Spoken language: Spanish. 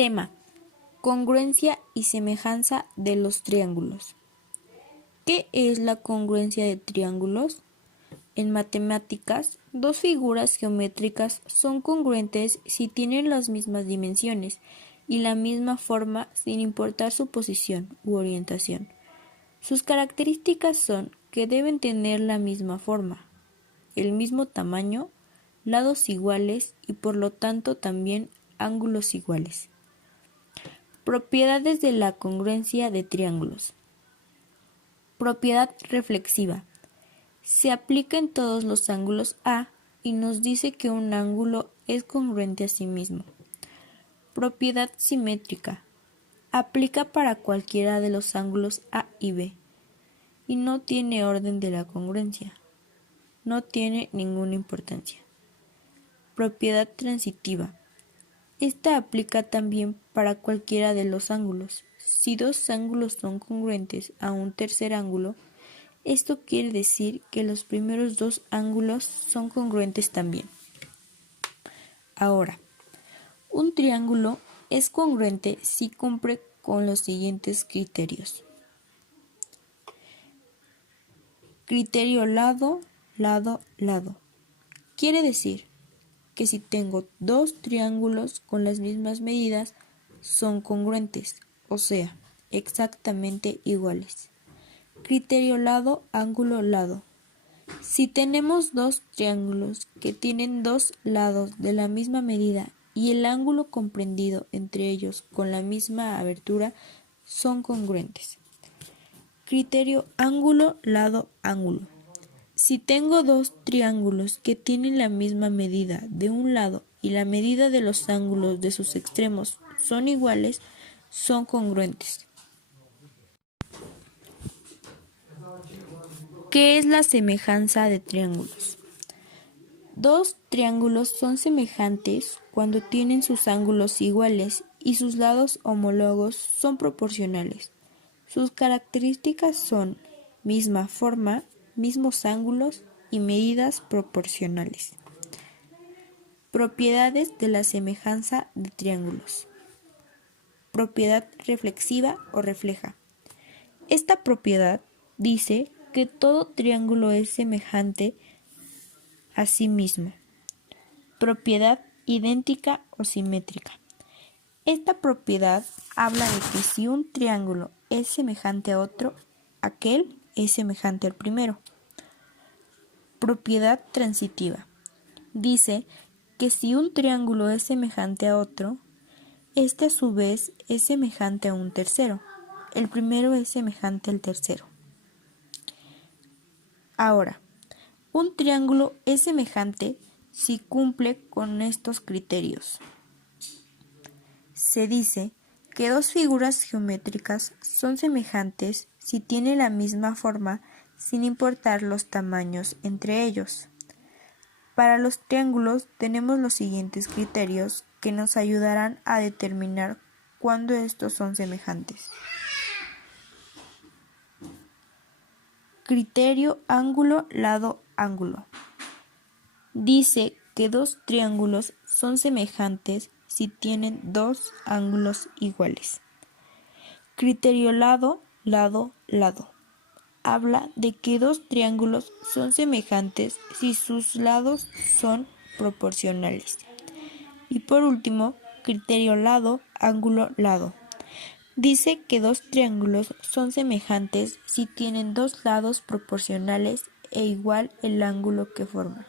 Tema: congruencia y semejanza de los triángulos. ¿Qué es la congruencia de triángulos? En matemáticas, dos figuras geométricas son congruentes si tienen las mismas dimensiones y la misma forma sin importar su posición u orientación. Sus características son que deben tener la misma forma, el mismo tamaño, lados iguales y por lo tanto también ángulos iguales. Propiedades de la congruencia de triángulos. Propiedad reflexiva. Se aplica en todos los ángulos A y nos dice que un ángulo es congruente a sí mismo. Propiedad simétrica. Aplica para cualquiera de los ángulos A y B y no tiene orden de la congruencia. No tiene ninguna importancia. Propiedad transitiva. Esta aplica también para cualquiera de los ángulos. Si dos ángulos son congruentes a un tercer ángulo, esto quiere decir que los primeros dos ángulos son congruentes también. Ahora, un triángulo es congruente si cumple con los siguientes criterios. Criterio lado, lado, lado. Quiere decir que si tengo dos triángulos con las mismas medidas, son congruentes, o sea, exactamente iguales. Criterio lado, ángulo, lado. Si tenemos dos triángulos que tienen dos lados de la misma medida y el ángulo comprendido entre ellos con la misma abertura, son congruentes. Criterio ángulo, lado, ángulo. Si tengo dos triángulos que tienen la misma medida de un lado y la medida de los ángulos de sus extremos son iguales, son congruentes. ¿Qué es la semejanza de triángulos? Dos triángulos son semejantes cuando tienen sus ángulos iguales y sus lados homólogos son proporcionales. Sus características son misma forma, mismos ángulos y medidas proporcionales. Propiedades de la semejanza de triángulos. Propiedad reflexiva o refleja. Esta propiedad dice que todo triángulo es semejante a sí mismo. Propiedad idéntica o simétrica. Esta propiedad habla de que si un triángulo es semejante a otro, aquel es semejante al primero. Propiedad transitiva. Dice que si un triángulo es semejante a otro, este a su vez es semejante a un tercero. El primero es semejante al tercero. Ahora, un triángulo es semejante si cumple con estos criterios. Se dice que dos figuras geométricas son semejantes si tienen la misma forma sin importar los tamaños entre ellos. Para los triángulos tenemos los siguientes criterios que nos ayudarán a determinar cuándo estos son semejantes. Criterio ángulo, lado, ángulo. Dice que dos triángulos son semejantes si tienen dos ángulos iguales. Criterio lado, lado, lado. Habla de que dos triángulos son semejantes si sus lados son proporcionales. Y por último, criterio lado, ángulo, lado. Dice que dos triángulos son semejantes si tienen dos lados proporcionales e igual el ángulo que forman.